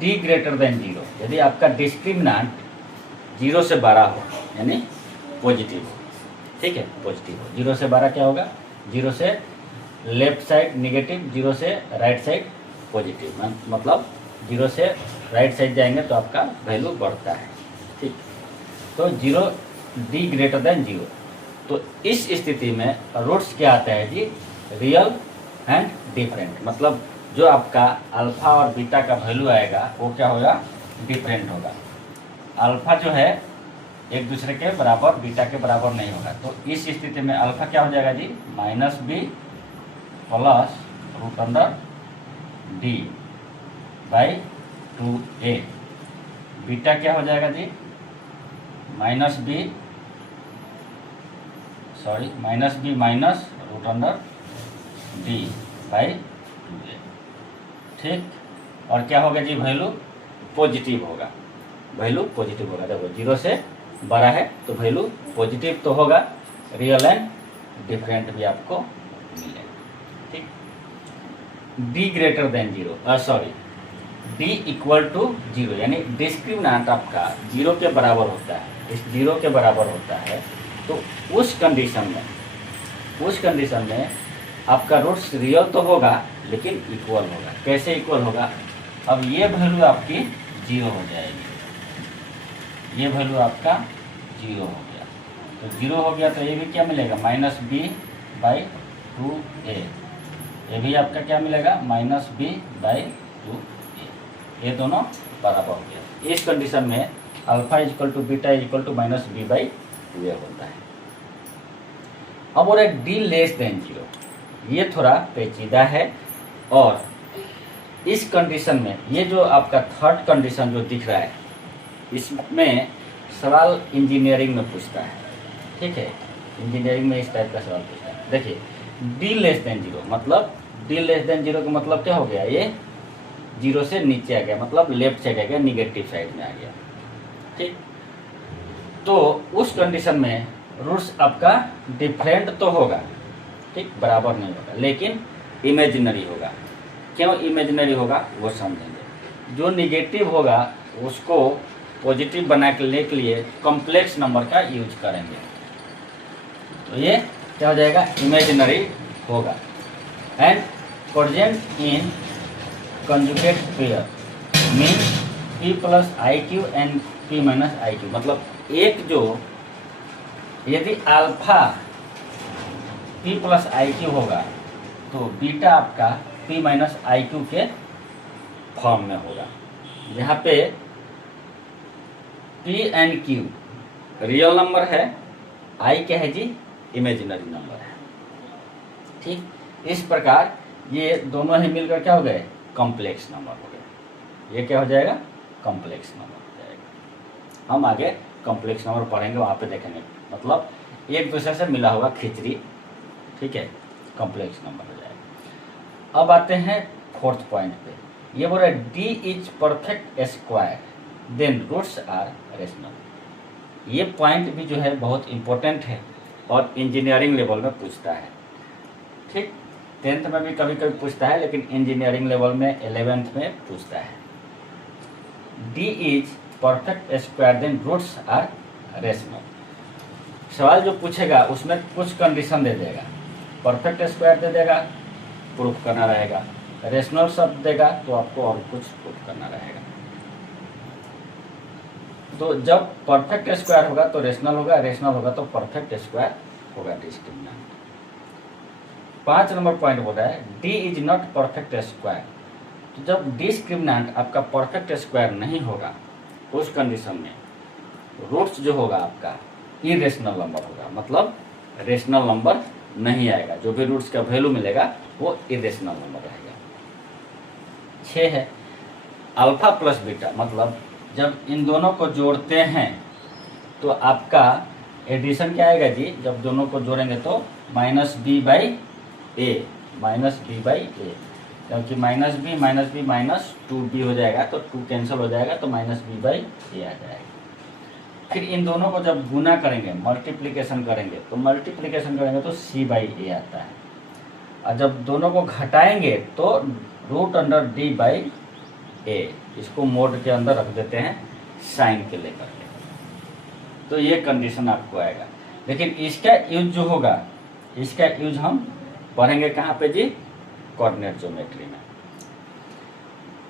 D greater than zero, यदि आपका discriminant 0 से बड़ा हो यानी पॉजिटिव हो, ठीक है, पॉजिटिव हो। 0 से 12 क्या होगा? 0 से लेफ्ट साइड निगेटिव, 0 से राइट साइड पॉजिटिव, मतलब 0 से राइट साइड जाएंगे तो आपका वैल्यू बढ़ता है, ठीक। तो 0 डी ग्रेटर देन 0, तो इस स्थिति में रूट्स क्या आता है जी? रियल एंड डिफरेंट, मतलब जो आपका अल्फा और बीटा का वैल्यू आएगा वो क्या होगा? डिफरेंट होगा। अल्फा जो है एक दूसरे के बराबर, बीटा के बराबर नहीं होगा। तो इस स्थिति में अल्फा क्या हो जाएगा जी? -b plus root under d by 2a। Beta क्या हो जाएगा जी? -b minus root under d by 2a, ठीक। और क्या होगा जी? वैल्यू पॉजिटिव होगा, वैल्यू पॉजिटिव होगा। देखो 0 से बड़ा है तो वैल्यू पॉजिटिव तो होगा, रियल एंड डिफरेंट भी आपको मिलेगा, ठीक। D greater than 0, sorry D equal to 0 यानी डिस्क्रिमिनेंट आपका 0 के बराबर होता है, इस 0 के बराबर होता है, तो उस कंडीशन में आपका रूट्स रियल तो होगा लेकिन इक्वल होगा। कैसे इक्वल होगा? अब ये वैल्यू आपकी 0 हो जाएगी, ये वैल्यू आपका 0 हो गया, तो 0 हो गया तो ये भी क्या मिलेगा? -b बाई 2a, ये भी आपका क्या मिलेगा? -b बाई 2a, ये दोनों बराबर हो गया। इस कंडीशन में alpha equal to beta equal to -b by 2a होता है। अब और एक डी लेस देन 0, ये थोड़ा पेचीदा है, और इस कंडीशन में ये जो आपका थर्ड कंडीशन जो दिख रहा है, इसमें सवाल इंजीनियरिंग में पूछता है, ठीक है, इंजीनियरिंग में इस टाइप का सवाल पूछता है। देखिए डी लेस देन 0, मतलब डी लेस देन 0 का मतलब क्या हो गया? ये 0 से नीचे आ गया, मतलब लेफ्ट साइड आ गया, निगेटिव साइड में आ गया, ठीक। तो उस कंडीशन में रूट्स आपका डिफरेंट तो होगा, ठीक, बराबर नहीं होगा, लेकिन इमेजिनरी होगा। क्यों इमेजिनरी होगा वो समझेंगे। जो निगेटिव होगा उसको पॉजिटिव बनाने के लिए कॉम्प्लेक्स नंबर का यूज करेंगे, तो ये क्या हो जाएगा? इमेजिनरी होगा। And present in conjugate pair mean p plus I Q and p minus I Q, मतलब एक जो यदि alpha p plus I Q होगा तो बीटा आपका p माइनस आई क्यू के फॉर्म में होगा, जहाँ पे p and q real number है, i क्या है जी? इमेजिनरी नंबर है, ठीक। इस प्रकार ये दोनों ही मिलकर क्या हो गए? कॉम्प्लेक्स नंबर हो गए। ये क्या हो जाएगा? कॉम्प्लेक्स नंबर हो जाएगा। हम आगे कॉम्प्लेक्स नंबर पढ़ेंगे, वहाँ पे देखेंगे, मतलब एक दूसरे से मिला होगा खिचड़ी, ठीक है, कॉम्प्लेक्स नंबर हो जाएगा। अब आते हैं फोर्थ पॉइंट पे, ये बोल रहा है D is perfect square then roots are rational. ये पॉइंट भी जो है बहुत इंपॉर्टेंट है और इंजीनियरिंग लेवल में पूछता है, ठीक। 10th में भी कभी कभी पूछता है, लेकिन इंजीनियरिंग लेवल में 11th में पूछता है। D is perfect square then roots are rational. सवाल जो पूछेगा उसमें कुछ कंडीशन दे देगा, परफेक्ट स्क्वायर दे देगा, प्रूफ करना रहेगा, रेशनल शब्द देगा तो आपको और कुछ प्रूफ करना रहेगा। तो जब परफेक्ट स्क्वायर होगा तो रेशनल होगा, रेशनल होगा तो परफेक्ट स्क्वायर होगा डिस्क्रिमिनेंट। 5 नंबर पॉइंट बोल रहा है D is not perfect square. तो जब डिस्क्रिमिनेंट आपका परफेक्ट स्क्वायर नहीं होगा उस कंडीशन में रूट्स जो होगा आपका इरेशनल नंबर होगा, मतलब रेशनल नंबर नहीं आएगा, जो भी रूट्स का वैल्यू मिलेगा वो इरेशनल नंबर रहेगा। 6 है अल्फा प्लस बीटा, मतलब जब इन दोनों को जोड़ते हैं तो आपका एडिशन क्या आएगा जी? जब दोनों को जोड़ेंगे तो -b by a, -b by a, क्योंकि -b -2b हो जाएगा तो 2 कैंसिल हो जाएगा तो -b बाई a आ जाएगा। फिर इन दोनों को जब गुना करेंगे, मल्टीप्लिकेशन करेंगे तो c बाई a आता है, और जब दोनों को घटाएंगे तो √d बाई ए, इसको मोड के अंदर रख देते हैं साइन के लेकर के, तो ये कंडीशन आपको आएगा। लेकिन इसका यूज जो होगा, इसका यूज हम पढ़ेंगे कहाँ पे जी, कोऑर्डिनेट ज्योमेट्री में।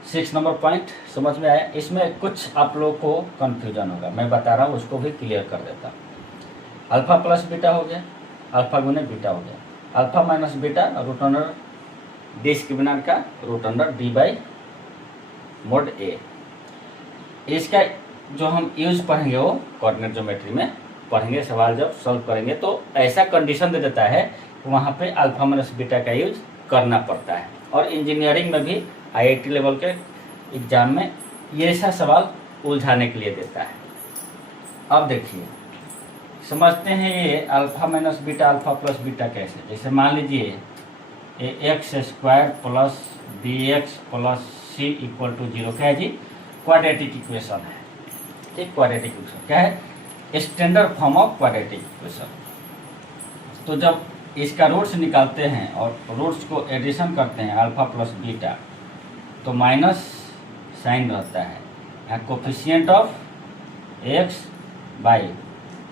6 नंबर पॉइंट समझ में आया। इसमें कुछ आप लोगों को कंफ्यूजन होगा, मैं बता रहा हूँ, उसको भी क्लियर कर देता हूँ। अल्फा प्लस बीटा हो गया, अल्फा गुने बीटा हो गया, alpha minus beta root under discriminant का root under D by mod a. इसका जो हम यूज पढ़ेंगे वो कोऑर्डिनेट ज्योमेट्री में पढ़ेंगे। सवाल जब सॉल्व करेंगे तो ऐसा कंडीशन दे देता है कि वहाँ पे अल्फा माइनस बीटा का यूज करना पड़ता है। और इंजीनियरिंग में भी आईआईटी लेवल के एग्जाम में ये ऐसा सवाल उलझाने के लिए देता है। अब देखिए, समझते हैं ये alpha minus beta alpha plus beta कैसे। जैसे मान लीजिए X square plus B X plus C equal to 0 क्या है जी, क्वाड्रेटिक इक्वेशन है। ठीक, क्वाड्रेटिक इक्वेशन क्या है, standard form of quadratic equation. तो जब इसका रूट्स निकालते हैं और रूट्स को एडिशन करते हैं अल्फा प्लस बीटा, तो माइनस साइन रहता है, यहाँ coefficient of x by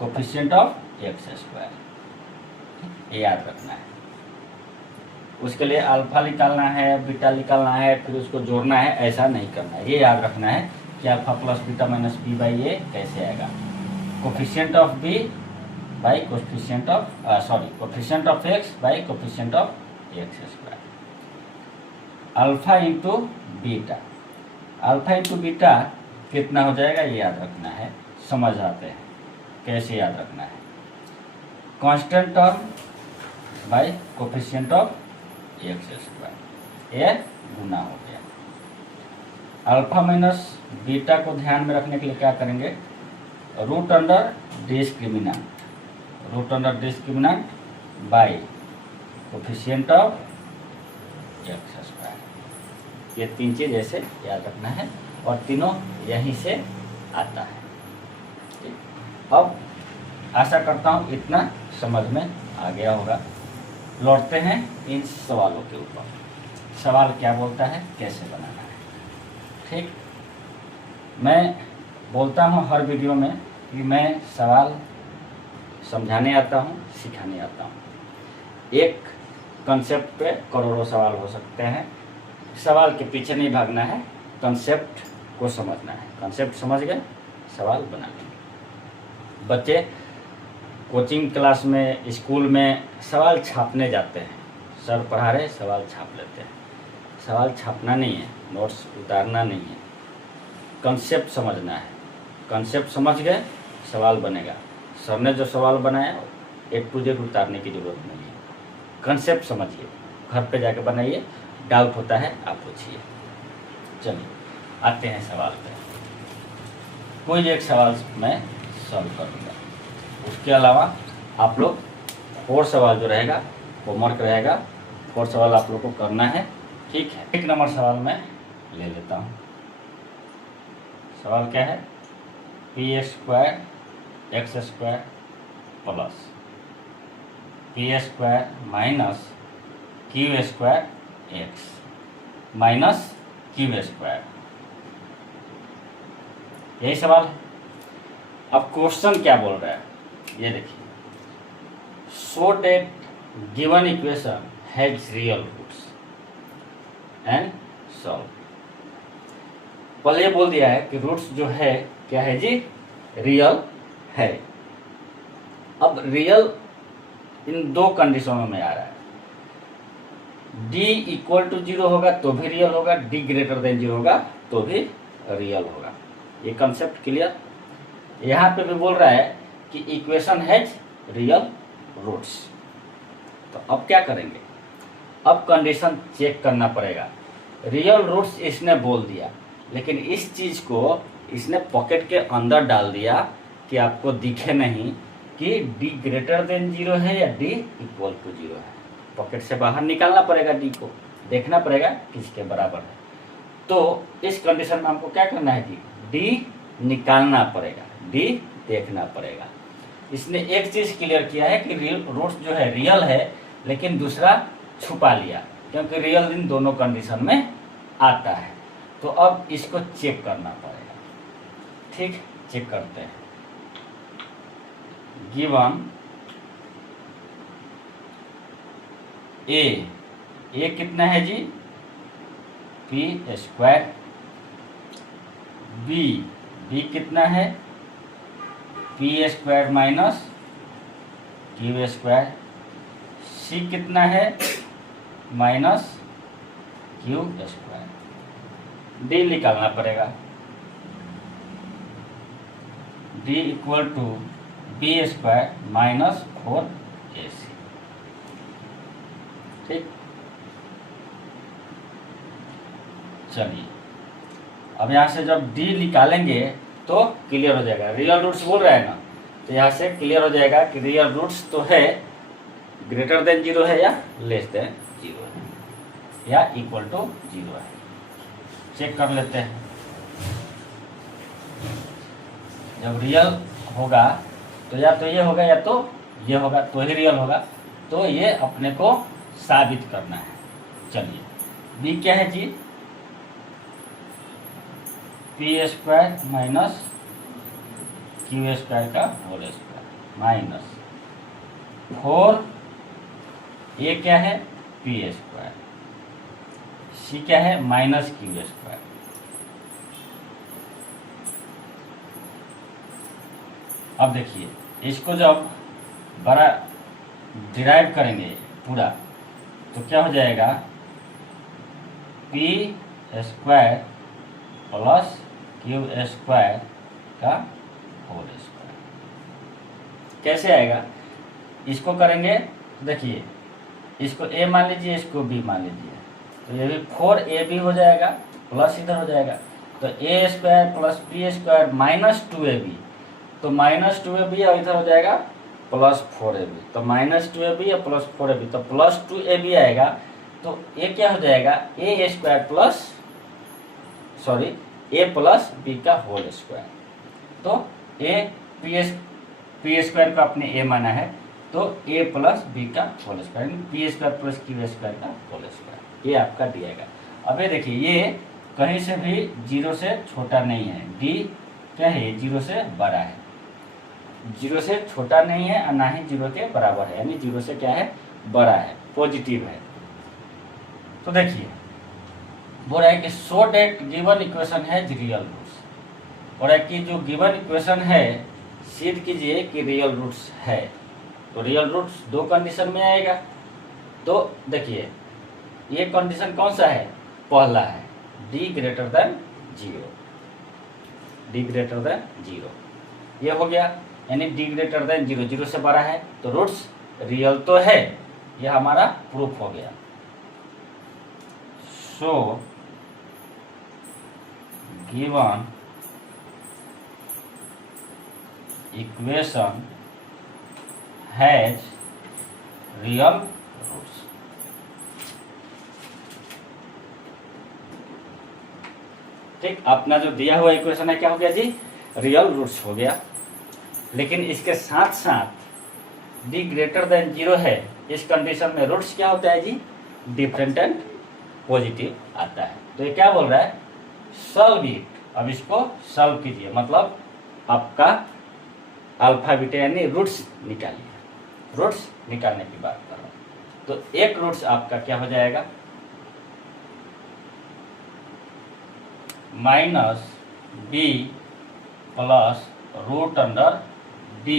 coefficient of x square, ये याद रखना है। उसके लिए अल्फा निकालना है, बीटा निकालना है, फिर उसको जोड़ना है, ऐसा नहीं करना है। ये याद रखना है कि alpha plus beta minus b by a कैसे आएगा, coefficient of b by coefficient of coefficient of x by coefficient of x square. Alpha into beta, alpha into beta कितना हो जाएगा ये याद रखना है। समझ आते हैं कैसे याद रखना है, constant term by coefficient of x square, ये गुना हो गया। अल्फा माइनस बीटा को ध्यान में रखने के लिए क्या करेंगे, root under discriminant, root under discriminant by coefficient of x square. ये तीन चीज़ ऐसे याद रखना है और तीनों यहीं से आता है। अब आशा करता हूँ इतना समझ में आ गया होगा। लौटते हैं इन सवालों के ऊपर। सवाल क्या बोलता है, कैसे बनाना है। ठीक, मैं बोलता हूँ हर वीडियो में कि मैं सवाल समझाने आता हूँ, सिखाने आता हूँ। एक कंसेप्ट पे करोड़ों सवाल हो सकते हैं। सवाल के पीछे नहीं भागना है, कंसेप्ट को समझना है। कंसेप्ट समझ गए, सवाल बना लेंगे। बच्चे कोचिंग क्लास में, स्कूल में सवाल छापने जाते हैं, सर पढ़ा रहे सवाल छाप लेते हैं। सवाल छापना नहीं है, नोट्स उतारना नहीं है, कंसेप्ट समझना है। कंसेप्ट समझ गए, सवाल बनेगा। सर ने जो सवाल बनाया A to Z उतारने की ज़रूरत नहीं है। कंसेप्ट समझिए, घर पे जाके बनाइए, डाउट होता है आप पूछिए। चलिए आते हैं सवाल पे। कोई एक सवाल मैं सॉल्व करूँगा, उसके अलावा आप लोग 4 सवाल जो रहेगा होमवर्क रहेगा, 4 सवाल आप लोग को करना है। ठीक है, 1 नंबर सवाल मैं ले लेता हूँ। सवाल क्या है, P square x square plus P square minus Q square x minus Q square, यही सवाल है। अब क्वेश्चन क्या बोल रहा है ये देखिए, so that given equation has real roots and solve. पहले ये बोल दिया है कि रूट्स जो है क्या है जी, रियल है। अब रियल इन 2 कंडीशनों में आ रहा है। d इक्वल टू 0 होगा तो भी रियल होगा, d ग्रेटर देन 0 होगा तो भी रियल होगा। ये कंसेप्ट क्लियर। यहाँ पे भी बोल रहा है कि इक्वेशन हैज रियल रूट्स। तो अब क्या करेंगे, अब कंडीशन चेक करना पड़ेगा। रियल रूट्स इसने बोल दिया, लेकिन इस चीज़ को इसने पॉकेट के अंदर डाल दिया कि आपको दिखे नहीं कि d ग्रेटर देन 0 है या d इक्वल टू 0 है। पॉकेट से बाहर निकालना पड़ेगा, d को देखना पड़ेगा किसके बराबर है। तो इस कंडीशन में हमको क्या करना है जी, d निकालना पड़ेगा, d देखना पड़ेगा। इसने एक चीज़ क्लियर किया है कि रियल रूट्स जो है रियल है, लेकिन दूसरा छुपा लिया, क्योंकि रियल इन दोनों कंडीशन में आता है। तो अब इसको चेक करना पड़ेगा। ठीक, चेक करते हैं। गिवन ए कितना है जी, p²। बी कितना है, p² माइनस q²। सी कितना है, माइनस q²। डी निकालना पड़ेगा। D equal to b² minus 4ac। ठीक, चलिए अब यहाँ से जब डी निकालेंगे तो क्लियर हो जाएगा। रियल रूट्स बोल रहा है ना, तो यहाँ से क्लियर हो जाएगा कि रियल रूट्स तो है ग्रेटर देन 0 है या लेस देन 0 है या इक्वल टू 0 है। चेक कर लेते हैं। जब रियल होगा तो या तो ये होगा या तो ये होगा, तो ही रियल होगा। तो ये अपने को साबित करना है। चलिए, बी क्या है जी, p² माइनस q² का होल स्क्वायर माइनस 4। ए क्या है, p²। सी क्या है, माइनस q²। अब देखिए, इसको जब बड़ा डिराइव करेंगे पूरा तो क्या हो जाएगा, p² प्लस q² का होल स्क्वायर। कैसे आएगा, इसको करेंगे तो देखिए, इसको a मान लीजिए, इसको b मान लीजिए, तो ये भी 4ab हो जाएगा, प्लस इधर हो जाएगा तो a² plus p² minus 2ab, तो माइनस 2ab और इधर हो जाएगा प्लस 4ab, तो माइनस 2ab या प्लस 4ab, तो प्लस 2ab आएगा। तो ये क्या हो जाएगा, a² plus a plus b का होल स्क्वायर। तो p² का अपने a माना है, तो a प्लस b का whole square, p² plus q² का होल स्क्वायर, ये आपका दिएगा। अब ये देखिए, ये कहीं से भी 0 से छोटा नहीं है, d क्या है, 0 से बड़ा है, 0 से छोटा नहीं है और ना ही 0 के बराबर है, यानी 0 से क्या है, बड़ा है, पॉजिटिव है। तो देखिए बोल रहा है कि सो डेट गिवन इक्वेशन है रियल रूट्स, बोल रहा है कि जो गिवन इक्वेशन है सिद्ध कीजिए कि रियल रूट्स है। तो रियल रूट्स दो कंडीशन में आएगा। तो देखिए, ये कंडीशन कौन सा है, पहला है d greater than 0, d greater than 0, ये हो गया, यानी d ग्रेटर देन 0, 0 से बड़ा है तो रूट्स रियल तो है, ये हमारा प्रूफ हो गया। So given equation has real roots. ठीक, अपना जो दिया हुआ इक्वेशन है क्या हो गया जी, रियल रूट्स हो गया। लेकिन इसके साथ साथ d ग्रेटर देन 0 है, इस कंडीशन में रूट्स क्या होता है जी, डिफरेंट एंड पॉजिटिव आता है। तो ये क्या बोल रहा है, सॉल्व इट। अब इसको सॉल्व कीजिए, मतलब आपका अल्फा बीटा यानी रूट्स निकालिए। रूट्स निकालने की बात कर रहा हूँ। तो एक रूट्स आपका क्या हो जाएगा, minus b plus root under d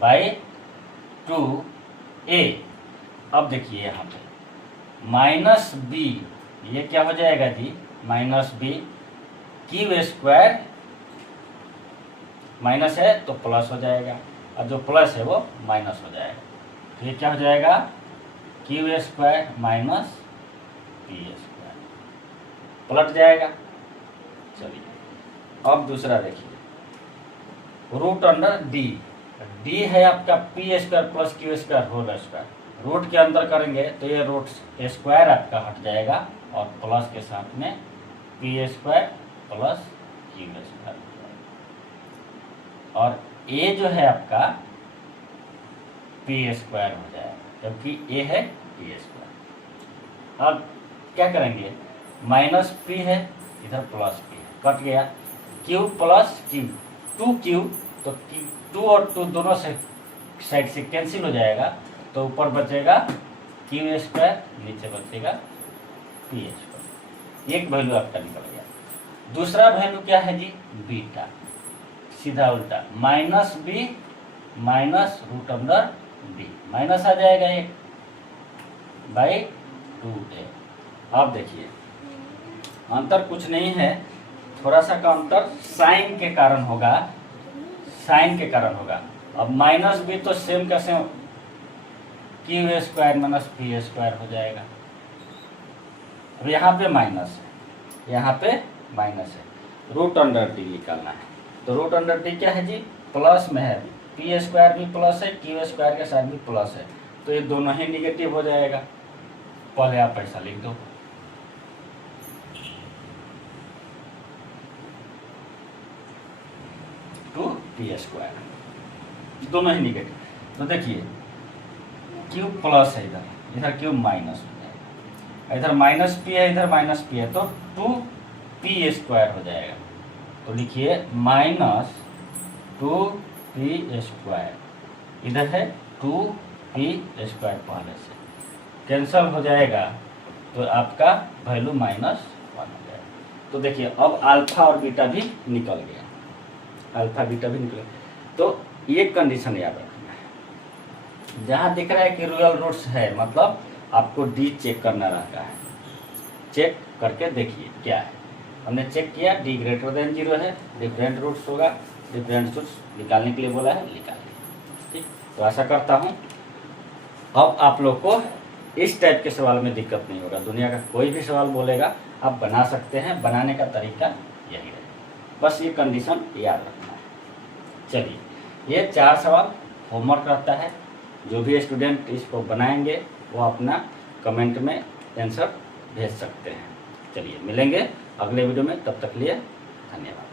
by 2a। अब देखिए यहाँ पे माइनस b, ये क्या हो जाएगा जी, माइनस b, q² माइनस है तो प्लस हो जाएगा, और जो प्लस है वो माइनस हो जाएगा। तो ये क्या हो जाएगा, q² माइनस p², पलट जाएगा। चलिए अब दूसरा देखिए, रूट अंडर d, d है आपका p² plus q² whole square, root के अंदर करेंगे तो ये रूट स्क्वायर आपका हट जाएगा और प्लस के साथ में p² प्लस q², और a जो है आपका p² हो जाएगा, जबकि a है p²। अब क्या करेंगे, माइनस p है इधर प्लस पी है, कट गया। क्यू प्लस क्यू, 2Q, तो 2 और 2 दोनों से साइड से कैंसिल हो जाएगा, तो ऊपर बचेगा Q², नीचे बचेगा P²। एक वैल्यू आपका निकल गया। दूसरा वैल्यू क्या है जी, बीटा, सीधा उल्टा, -B माइनस √B, माइनस आ जाएगा 1/2a। अब देखिए अंतर कुछ नहीं है, थोड़ा सा का अंतर साइन के कारण होगा, साइन के कारण होगा। अब -B तो सेम का सेम Q² - P² हो जाएगा। अब यहाँ पे माइनस है, यहाँ पे माइनस है, √D निकालना है। तो √D क्या है जी, प्लस में है, P² भी प्लस है, Q² के साथ भी प्लस है, तो ये दोनों ही निगेटिव हो जाएगा। पहले आप ऐसा लिख दो, P², दोनों ही निगेटिव। तो देखिए Q प्लस है, इधर इधर Q माइनस हो जाएगा, इधर -P है, इधर -P है, तो 2P² हो जाएगा। तो लिखिए -2P², इधर है 2P² पहले से कैंसल हो जाएगा, तो आपका वैल्यू -1 हो जाएगा। तो देखिए अब अल्फा और बीटा भी निकल गया, अल्फा बीटा भी निकल गया। तो ये कंडीशन याद रखना है, जहाँ दिख रहा है कि रियल रूट्स है, मतलब आपको D चेक करना रहता है। चेक करके देखिए क्या है, हमने चेक किया D > 0 है, डिफरेंट रूट्स होगा, डिफरेंट रूट्स निकालने के लिए बोला है, निकाल लिया। ठीक, तो आशा करता हूँ अब आप लोग को इस टाइप के सवाल में दिक्कत नहीं होगा। दुनिया का कोई भी सवाल बोलेगा आप बना सकते हैं, बनाने का तरीका यही है, बस ये कंडीशन याद रखना है। चलिए ये 4 सवाल होमवर्क रहता है, जो भी स्टूडेंट इसको बनाएंगे वो अपना कमेंट में आंसर भेज सकते हैं। चलिए मिलेंगे अगले वीडियो में, तब तक लिए धन्यवाद।